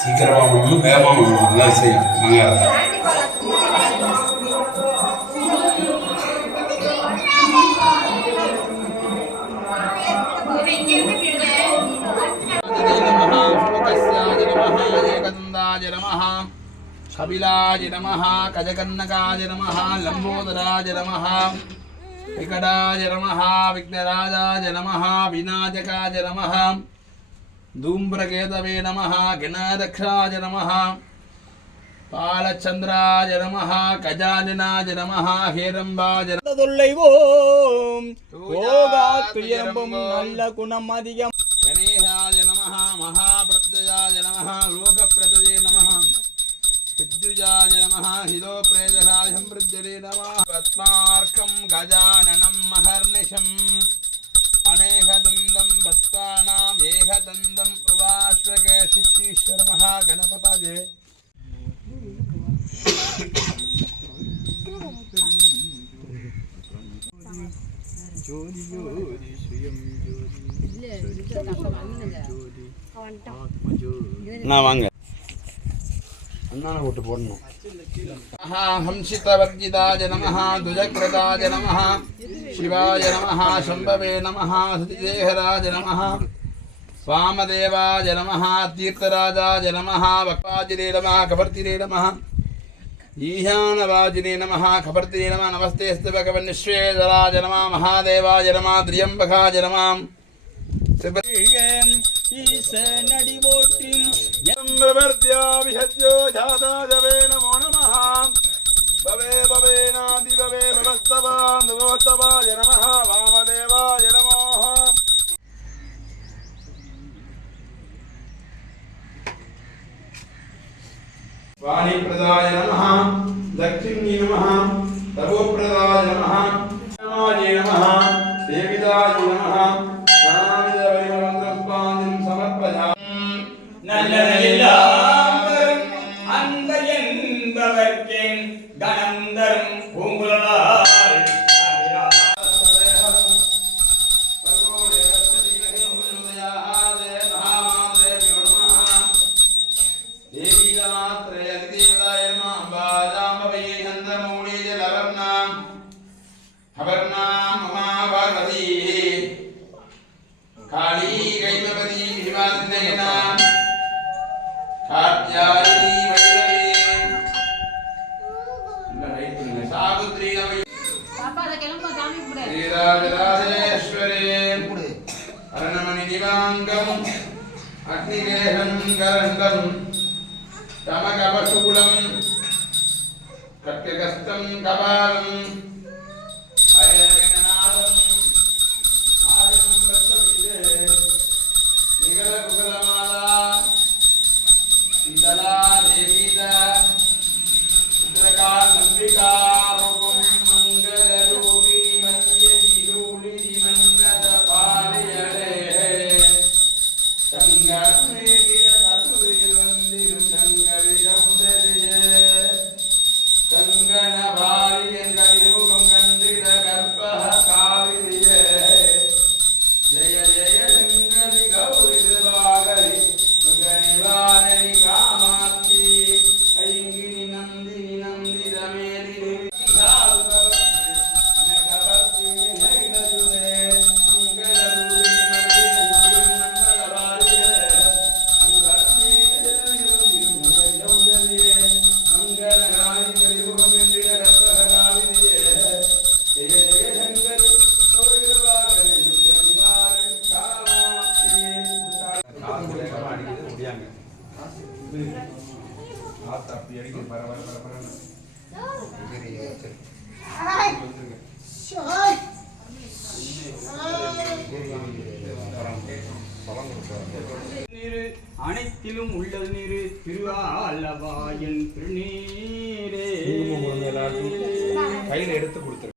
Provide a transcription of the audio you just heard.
சீக்கிரமாக வேகமாக அதுதான் செய்யும் மங்காரத்தை. कपिलाय नमः कजकन्नकाय नमः लंबोदराय नमः विकटाय नमः विघ्नराजाय नमः विनायकाय नमः धूम्रकेतवे नमः गणाध्यक्षाय नमः பாலச்சந்திராய நமஹ கஜானனாய நமஹ ஹேரம்பாய தொல்லைவோம் யோகா துயம்பும் நல்ல குணம் அதிகம் கணேசாய நமஹ மகாபிரத்யாய நமஹ லோகப்பிரதயே நமஹ வித்யுஜாய நமஹ ஹிதோ பிரேதசாய சம்பிருத்யரே நமஹ பத்மார்க்கம் கஜானனம் மஹர்நிஷம் அநேகதந்தம் பத்வானாம் ஏகதந்தம் உபாஸ்வகே சித்தீஸ்வர மஹா கணபதயே ஜோதி ஜோதி ஸ்ரீயம் ஜோதி நான் வாங்க அண்ணான கூட்டு போடணும். ஹம்சிதவர்ஜிதாய நமஹ துஜக்ரதாய நமஹ சிவாய நமஹ சம்பவே நமஹ சதிதேஹராஜ நமஹ வாமதேவாய நமஹ தீர்த்தராஜாய நமஹ வக்வாஜினே நமஹ கபர்த்தினே நமஹ ஈசானவாஜினே நமஹ கபர்த்தினே நமஹ நமஸ்தேஸ்து பகவன் விஸ்வேஸ்வராய நமஹ மகாதேவாய நமஹ திரியம்பகாய நமஹ ஈசனடி போற்றின் பிரவர்த்யாவிஹத்யோ ஜாதாஜவே நமோ நமஹ பவே பவேனாதி பவே பவஸ்தவான் பவஸ்தவாய நமஹ வாமதேவாய நமோ वाणीप्रदाय नमः लक्ष्मी नमः तपोप्रदाय नमः नामाय नमः देविदाय नमः नानाविधपरिमलमन्त्रपुष्पाञ्जलिं समर्पयामि நல்லதெல்லாம் தரும் அன்ப என்பவர்க்கே கணம் தரும் பூங்குழலாய் काली गैमवती भीमान्नयना कात्यायनी वैरवी सावित्री नवै பாப்பா அத கிளம்ப சாமி கும்பிடு श्रीराजराजेश्वरे अर्णमणि दिवांगम अग्निगेहं करंडम तमकपशूलं कट्यगस्तं कपालं ऐरनादं आदिनं वत्सविदे निगलकुगलमाला शीतला देवीता रुद्रकाल नंबिका रूपं मंगलरूपी मन्यदिशूली मन्नत पारयरे संगमे गिरधसुरिल वन्दिरं संगरिजौदरिये कंगन भारियं कलिमुखं कंदिर गर्भः काविलिये जय जय शंकरि गौरी कृपाकरि मुगनिवारिणि कामाक्षी ऐगिनि नन्दिनि नन्दितमेदिनि நீரு அனைத்திலும் உள்ளது நீரு திருவாலவாயன் திருநீரே கையில் எடுத்து கொடுத்துரு.